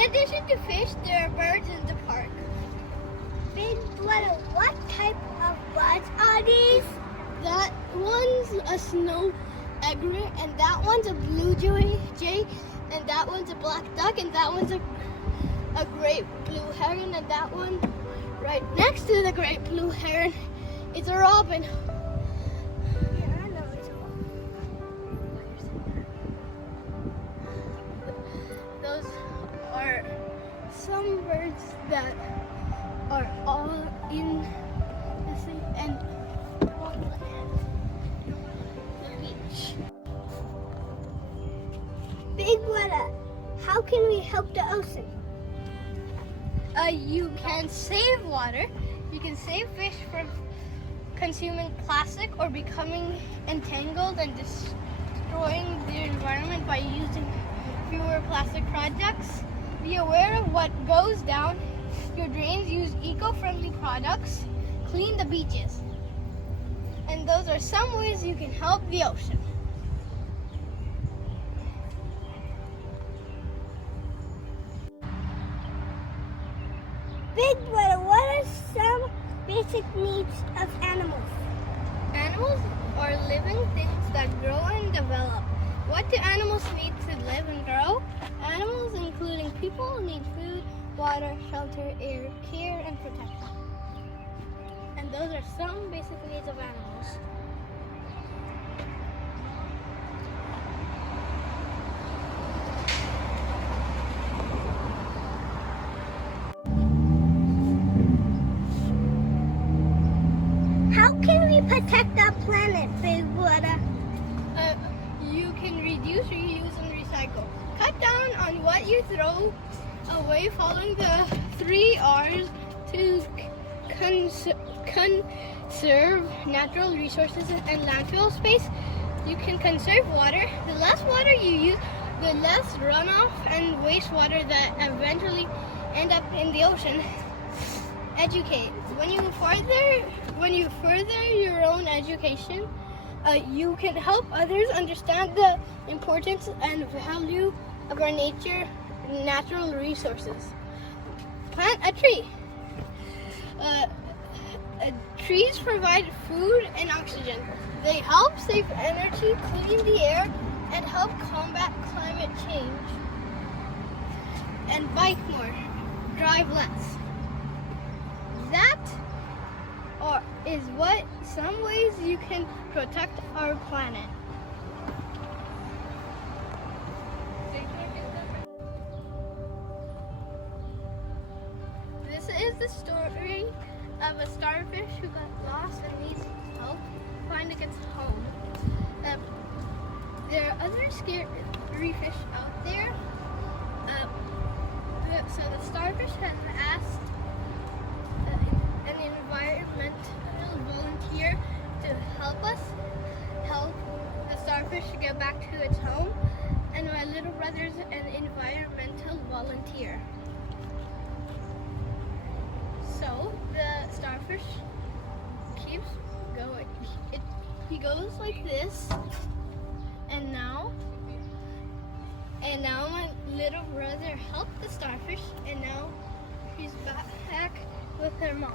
In addition to fish, there are birds in the park. Big Brother, what type of birds are these? That one's a snow egret, and that one's a blue jay, and that one's a black duck, and that one's a great blue heron, and that one right next to the great blue heron is a robin. Yeah, I know it's all. Those are some birds that are all in the sea and on the beach. Big Brother, how can we help the ocean? You can save water. You can save fish from consuming plastic or becoming entangled and destroying the environment by using fewer plastic products. Be aware of what goes down your drains. Use eco-friendly products. Clean the beaches. And those are some ways you can help the ocean. Big Brother, what are some basic needs of animals? Animals are living things that grow and develop. What do animals need to live and grow? Animals, including people, need food, water, shelter, air, care, and protection. And those are some basic needs of animals. How can we protect our planet, Big Brother? You can reduce, reuse, and recycle. Cut down on what you throw away, following the 3 R's to conserve natural resources and landfill space. You can conserve water. The less water you use, the less runoff and wastewater that eventually end up in the ocean. Educate. When you further your own education, you can help others understand the importance and value of our natural resources. Plant a tree. Trees provide food and oxygen. They help save energy, clean the air, and help combat climate change. And bike more. Drive less. That is what some ways you can protect our planet. This is the story of a starfish who got lost and needs help finding its home. There are other scary fish out there. So the starfish has asked an environmental volunteer to help the starfish get back to its home, and my little brother's an environmental volunteer. So the starfish keeps going. He goes like this, and now my little brother helped the starfish, and now she's back with her mom.